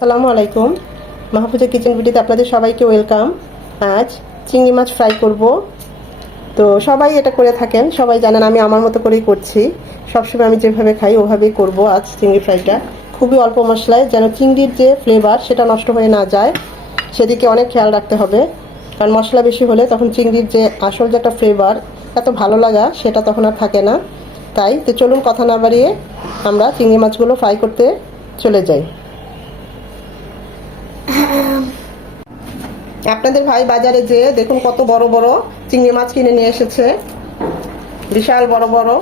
আসসালামু আলাইকুম। মাহফুজা কিচেন ভিডিওতে আপনাদের সবাইকে ওয়েলকাম। আজ চিংড়ি মাছ ফ্রাই করব। তো সবাই এটা করে থাকেন, সবাই জানেন আমি আমার মতো করেই করছি। সবসময় আমি যেভাবে খাই ওভাবেই করব আজ চিংড়ি ফ্রাইটা খুবই অল্প মশলায় যেন চিংড়ির যে ফ্লেভার সেটা নষ্ট হয়ে না যায়, সেদিকে অনেক খেয়াল রাখতে হবে। কারণ মশলা বেশি হলে তখন চিংড়ির যে আসল যে একটা ফ্লেভার এত ভালো লাগা সেটা তখন আর থাকে না। তাই তো চলুন কথা না বাড়িয়ে আমরা চিংড়ি মাছগুলো ফ্রাই করতে চলে যাই। আপনাদের ভাই বাজারে যে, দেখুন কত বড় বড় চিংড়ি মাছ কিনে নিয়ে এসেছে। বিশাল বড় বড়।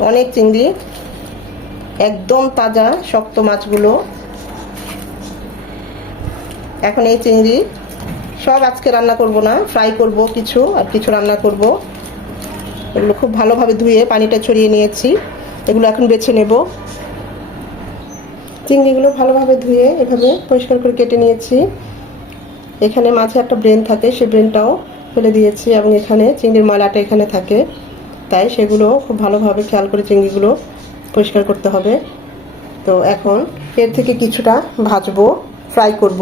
অনেক চিংড়ি। একদম তাজা, শক্ত মাছগুলো। এখন এই চিংড়ি। সব আজকে রান্না করব না, ফ্রাই করব কিছু আর কিছু রান্না করব। এগুলো খুব ভালোভাবে ধুয়ে পানিটা ছড়িয়ে নিয়েছি। এগুলো এখন বেছে নেব। চিংড়িগুলো ভালোভাবে ধুয়ে এভাবে পরিষ্কার করে কেটে নিয়েছি। এখানে মাঝে একটা ব্রেন থাকে সেই ব্রেনটাও ফেলে দিয়েছি এবং এখানে চিংড়ির ময়লাটা এখানে থাকে। তাই সেগুলো খুব ভালোভাবে খেয়াল করে চিংড়িগুলো পরিষ্কার করতে হবে। তো এখন এর থেকে কিছুটা ভাজবো ফ্রাই করব।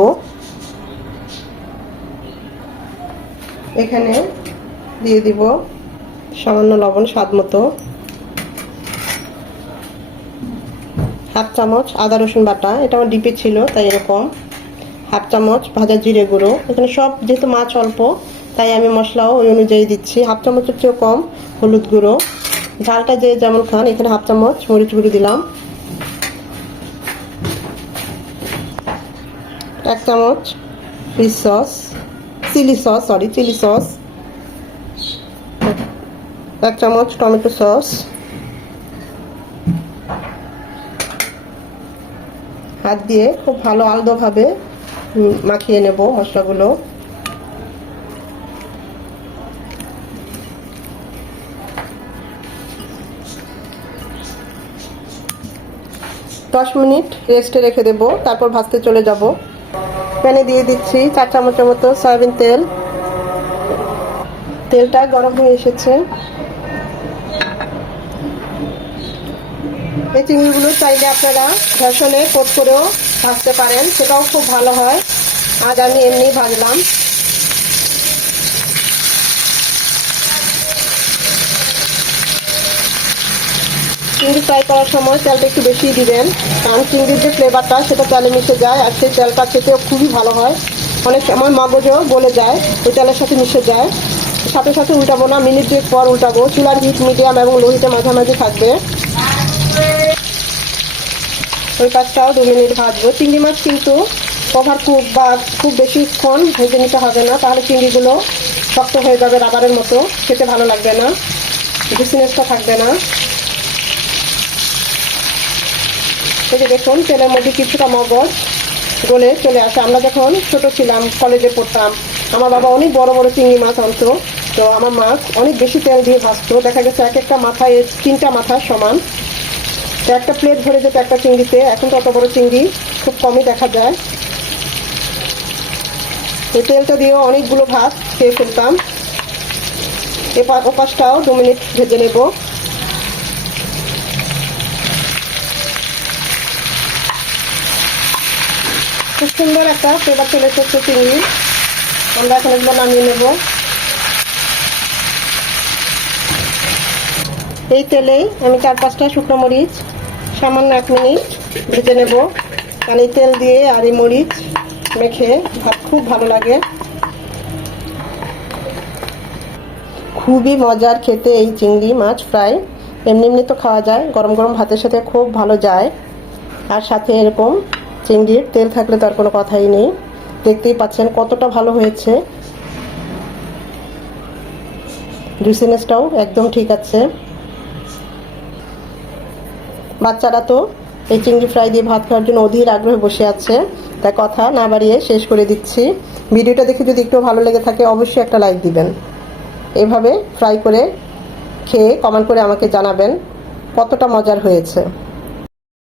এখানে দিয়ে দিব সামান্য লবণ স্বাদ মতো। হাফ চামচ আদা রসুন বাটা, এটা আমার ডিপে ছিল, তাই এরকম। হাফ চামচ ভাজা জিরে গুঁড়ো। এখানে সব যেহেতু মাছ অল্প, তাই আমি মশলাও ওই অনুযায়ী দিচ্ছি। হাফ চামচের চেয়েও কম হলুদ গুঁড়ো। ঝালটা যে যেমন খান, এখানে হাফ চামচ মরিচ গুঁড়ো দিলাম। এক চামচ fish sauce chilli sauce sorry chilli sauce এক চামচ টমেটো সস হাত দিয়ে খুব ভালো আলদোভাবে মাখিয়ে নেব মশলাগুলো। দশ মিনিট রেস্টে রেখে দেব, তারপর ভাজতে চলে যাব। প্যানে দিয়ে দিচ্ছি চার চামচের মতো সয়াবিন তেল। তেলটা গরম হয়ে এসেছে। এই চিংড়িগুলো চাইলে আপনারা ভেষনে কোট করেও ভাজতে পারেন, সেটাও খুব ভালো হয়। আজ আমি এমনি ভাজলাম। চিংড়ি ফ্রাই করার সময় তেলটা একটু বেশি দিবেন, কারণ চিংড়ির যে ফ্লেভারটা সেটা তেলে মিশে যায়, আর সেই তেলটা খেতেও খুবই ভালো হয়। অনেক সময় মগজও গলে যায়, ওই তেলের সাথে মিশে যায়। সাথে সাথে উল্টাবো না, মিনিট দুয়েক পর উল্টাবো। চুলার হিট মিডিয়াম এবং লোহিতে মাঝামাঝি থাকবে। ওই পাঁচটাও দু মিনিট ভাজবো। চিংড়ি মাছ কিন্তু ওভার কুক বা খুব বেশিক্ষণ ভেজে নিতে হবে না, তাহলে চিংড়িগুলো শক্ত হয়ে যাবে রাবারের মতো, খেতে ভালো লাগবে না জুসিনেসটা থাকবে না। এই যে দেখুন, তেলের মধ্যে কিছুটা মগজ গলে চলে আসে। আমরা যখন ছোট ছিলাম কলেজে পড়তাম, আমার বাবা অনেক বড় বড় চিংড়ি মাছ আনতো। তো আমার মাছ অনেক বেশি তেল দিয়ে ভাজতো। দেখা গেছে এক একটা মাথায় তিনটা মাথার সমান। একটা প্লেট ভরে যেত একটা চিংড়িতে। এখন তো অত বড় চিংড়ি, খুব কমই দেখা যায়। এই তেলটা দিয়েও অনেকগুলো ভাত খেয়ে ফেলতাম। এবার ওপাশটাও দু মিনিট ভেজে নেব। খুব সুন্দর একটা ফ্লেভার চলে এসেছে চিংড়ি আমরা এখন এগুলো নামিয়ে নেব। এই তেলেই আমি চার পাঁচটা শুকনো মরিচ সামান্য এক মিনিট ভেজে নেব। এই তেল দিয়ে আর এই মরিচ মেখে ভাত খুব ভালো লাগে। খুবই মজার খেতে এই চিংড়ি মাছ ফ্রাই। এমনি এমনি তো খাওয়া যায়, গরম গরম ভাতের সাথে খুব ভালো যায়। আর সাথে এরকম চিংড়ির তেল থাকলে তার কোনো কথাই নেই। দেখতেই পাচ্ছেন কতটা ভালো হয়েছে। জুসিনেসটাও একদম ঠিক আছে। বাচ্চারা তো এই চিংড়ি ফ্রাই দিয়ে ভাত খাওয়ার জন্য অধীর আগ্রহে বসে আছে। তাই কথা না বাড়িয়ে শেষ করে দিচ্ছি। ভিডিওটা দেখে যদি একটু ভালো লেগে থাকে, অবশ্যই একটা লাইক দিবেন। এভাবে ফ্রাই করে খেয়ে কমেন্ট করে আমাকে জানাবেন কতটা মজার হয়েছে।